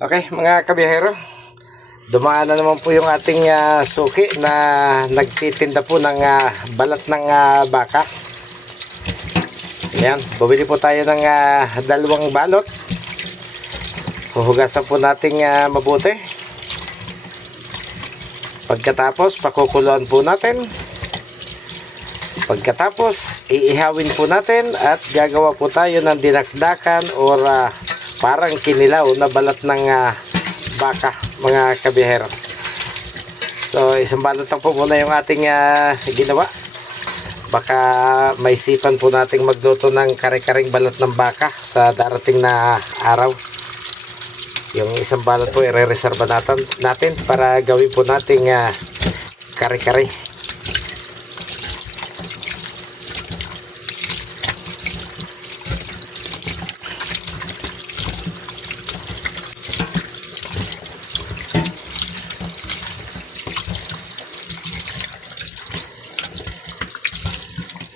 Okay, mga kabiyahero, dumaan na naman po yung ating suki na nagtitinda po ng balat ng baka. Ayan, bumili po tayo ng dalawang balot. Huhugasan po natin mabuti. Pagkatapos, pakukuluan po natin. Pagkatapos, iihawin po natin at gagawa po tayo ng dinakdakan or parang kinilaw na balat ng baka, mga kabihero. So, isang balot lang po muna yung ating ginawa. Baka maisipan po nating magluto ng kare-karing balat ng baka sa darating na araw. Yung isang balot po i-reserve natin para gawin po nating kare-kare.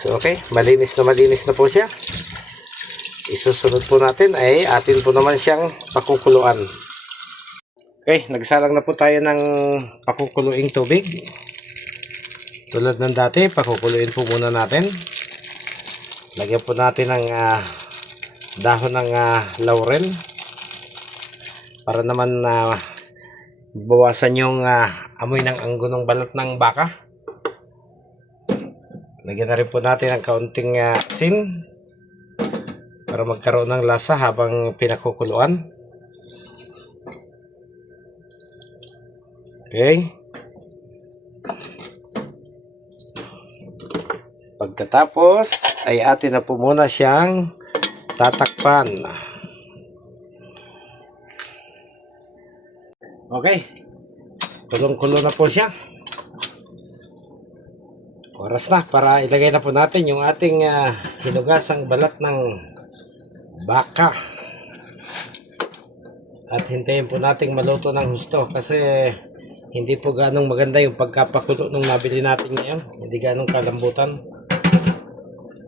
So okay, malinis na po siya. Isusunod po natin ay atin po naman siyang pakukuluan. Okay, nagsalang na po tayo ng pakukuluing tubig. Tulad ng dati, pakukuluin po muna natin. Lagyan po natin ng dahon ng laurel para naman bawasan yung amoy ng anggo ng balat ng baka. Lagyan na rin po natin ng kaunting asin para magkaroon ng lasa habang pinakukuluan. Okay. Pagkatapos ay atin na po muna siyang tatakpan. Okay. Kulong-kulo na po siya. Oras na para ilagay na po natin yung ating hinugasang balat ng baka. At hintayin po nating maluto ng husto kasi hindi po ganong maganda yung pagkapakulo nung nabili natin ngayon. Hindi ganong kalambutan.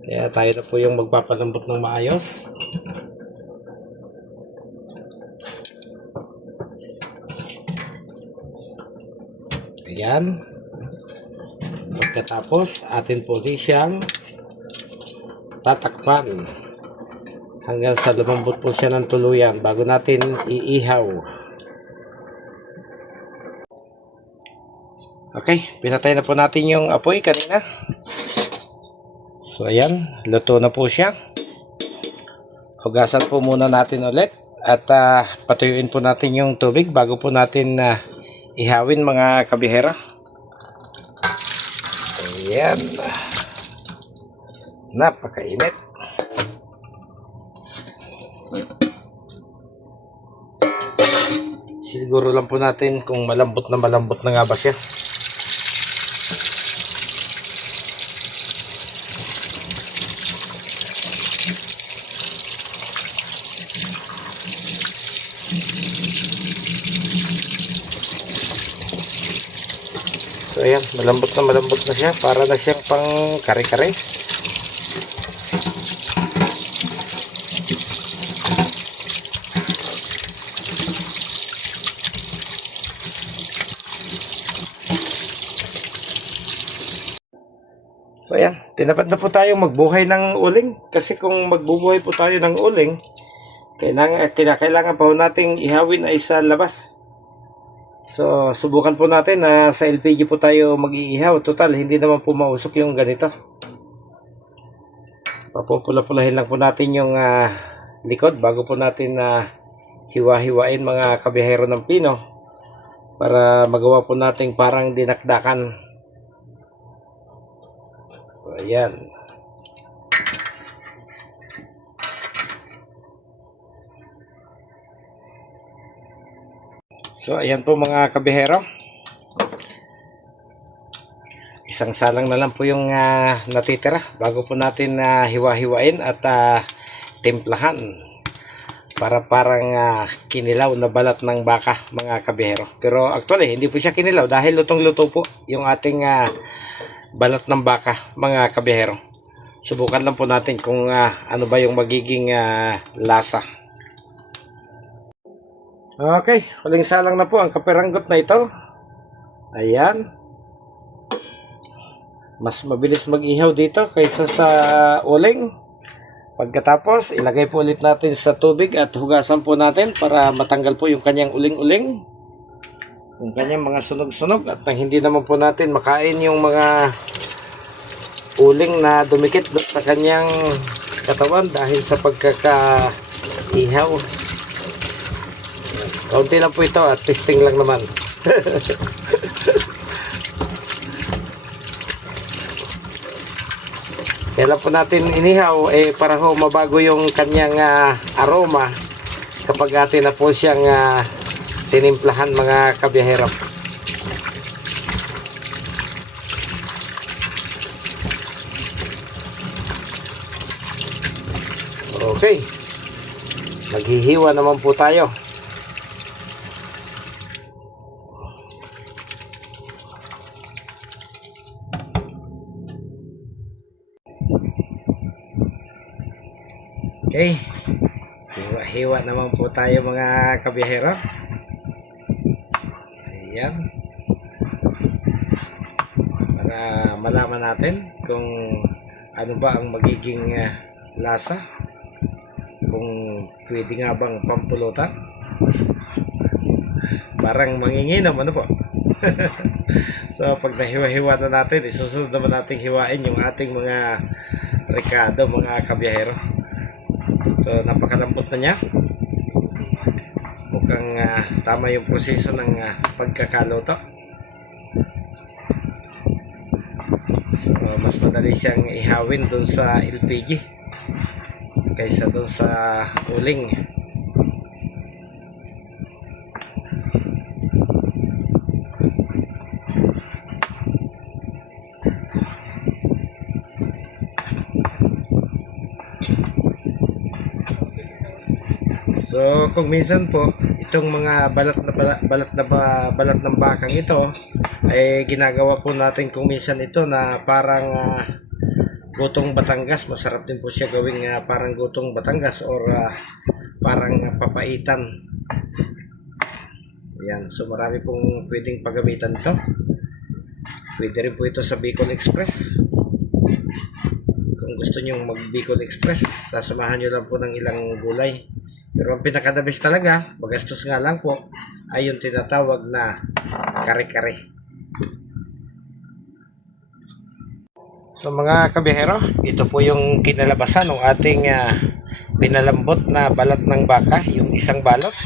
Kaya tayo na po yung magpapalambot ng maayos. Ayan. Pagkatapos, atin po din siyang tatakpan hanggang sa lumambot po siya ng tuluyan bago natin iihaw. Okay, pinatay na po natin yung apoy kanina. So ayan, luto na po siya. Hugasan po muna natin ulit at patuyuin po natin yung tubig bago po natin ihawin, mga kabihera. Ayan. Napakainit. Siguro lang po natin kung malambot na nga ba siya. So ayan, malambot na siya. Para na siyang pang kare-kare. So ayan, tinapad na po tayong magbuhay ng uling. Kasi kung magbubuhay po tayo ng uling, kailangan pa po nating ihawin ay sa labas. So, subukan po natin na sa LPG po tayo mag-iihaw. Total, hindi naman po mausok yung ganito. Papupula-pulahin lang po natin yung likod bago po natin hiwa-hiwain, mga kabihero ng pino, para magawa po natin parang dinakdakan. So, ayan. So, ayan po, mga kabihero. Isang salang na lang po yung natitira bago po natin hiwa-hiwain at timplahan para parang kinilaw na balat ng baka, mga kabihero. Pero actually, hindi po siya kinilaw dahil lutong-luto po yung ating balat ng baka, mga kabihero. Subukan lang po natin kung ano ba yung magiging lasa. Okay, huling salang na po ang kaperanggot na ito. Ayan. Mas mabilis mag-ihaw dito kaysa sa uling. Pagkatapos, ilagay po ulit natin sa tubig at hugasan po natin para matanggal po yung kanyang uling-uling. Yung kanyang mga sunog-sunog at nang hindi naman po natin makain yung mga uling na dumikit sa kanyang katawan dahil sa pagkaka-ihaw. Kaunti lang po ito at testing lang naman. Kaya lang po natin inihaw para ho mabago yung kanyang aroma kapag atin na po siyang tinimplahan mga kabiyahero. Okay, maghihiwa naman po tayo. Okay, hiwa-hiwa naman po tayo mga kabiyahero. Ayan. Para malaman natin kung ano ba ang magiging lasa. Kung pwede nga bang pampulutan. Parang manginginom, ano po? So pag nahiwa-hiwa na natin, isusunod naman natin hiwain yung ating mga rekado mga kabiyahero. So napakalambot na niya. Mukhang tama yung proseso ng pagkakaluto. So mas madali siyang ihawin doon sa LPG kaysa doon sa uling. So kung minsan po itong mga balat ng bakang ito ay ginagawa po natin kung minsan ito na parang gutong Batangas. Masarap din po siya gawing parang gutong Batangas or parang papaitan. Yan, so marami pong pwedeng paggamitan ito. Pwede rin po ito sa Bicol Express. Kung gusto nyo mag Bicol Express, sasamahan nyo lang po ng ilang gulay. Pero ang pinakadabis talaga, magastos nga lang po, ay yung tinatawag na kare-kare. So mga kabiyahero, ito po yung kinalabasan ng ating pinalambot na balat ng baka, yung isang balot.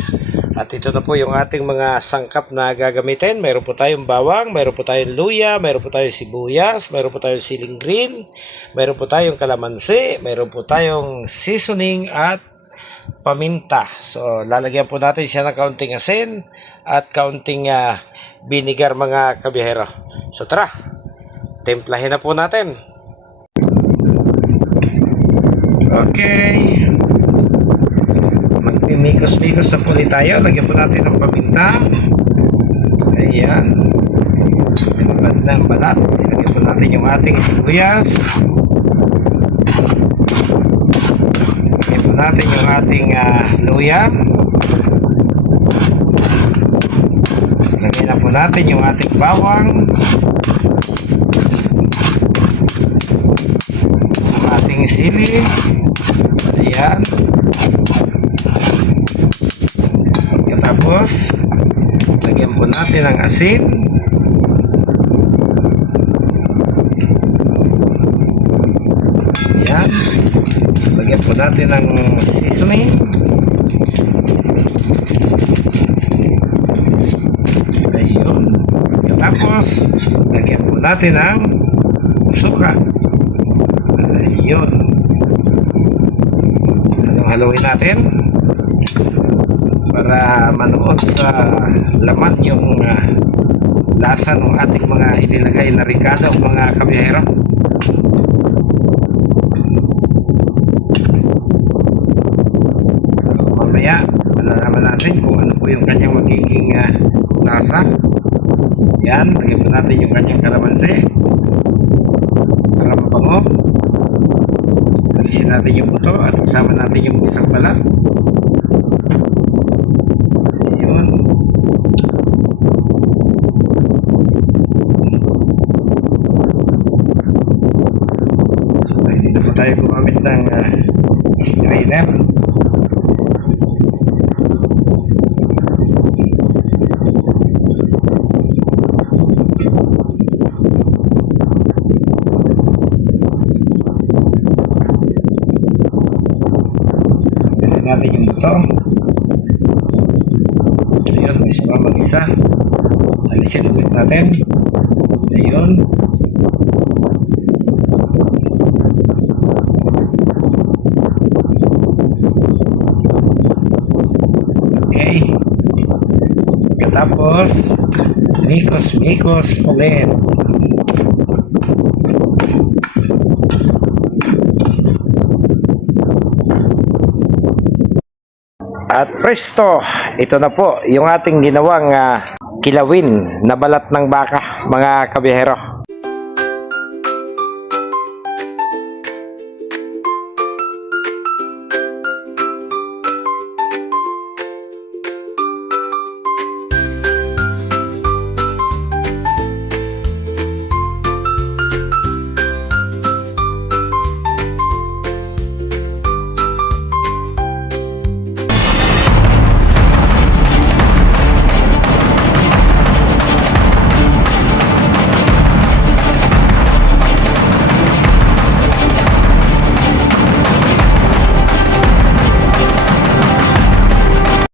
At ito na po yung ating mga sangkap na gagamitin. Mayroon po tayong bawang, mayroon po tayong luya, mayroon po tayong sibuyas, mayroon po tayong siling green, mayroon po tayong kalamansi, mayroon po tayong seasoning at paminta. So lalagyan po natin siya ng kaunting asin at kaunting vinegar mga kabiyahero. So tara, templahin na po natin. Okay, magmimikos-mikos na po ulit tayo. Lagyan po natin ng paminta. Ayan, pinabad na ang balat. Lagyan po natin yung ating sibuyas. Natin yung ating luya. Lagyan na po natin yung ating bawang, yung ating sili. Ayan. Tapos lagyan po natin ang asin. Ayan. Lagyan po natin ng seasoning. Ayun. Tapos, lagyan po natin ng suka. Ayun. Haluin natin para manood sa laman yung lasa ng ating mga inilagay na ricado mga kabiyahero. Mamaya malalaman natin kung ano po yung kanyang magiging lasa. Yan, lagyan po natin yung kanyang kalamansi para mabango. Alisin natin yung buto at isama natin yung isang balat. Ayun. ng strainer. Ganyan natin yung buto. Ayun, may sumamang isa. Alisin ulit natin. Ayun. Okay. Katapos, mikos-mikos ulit. At presto, ito na po yung ating ginawang kilawin na balat ng baka, mga kabihero.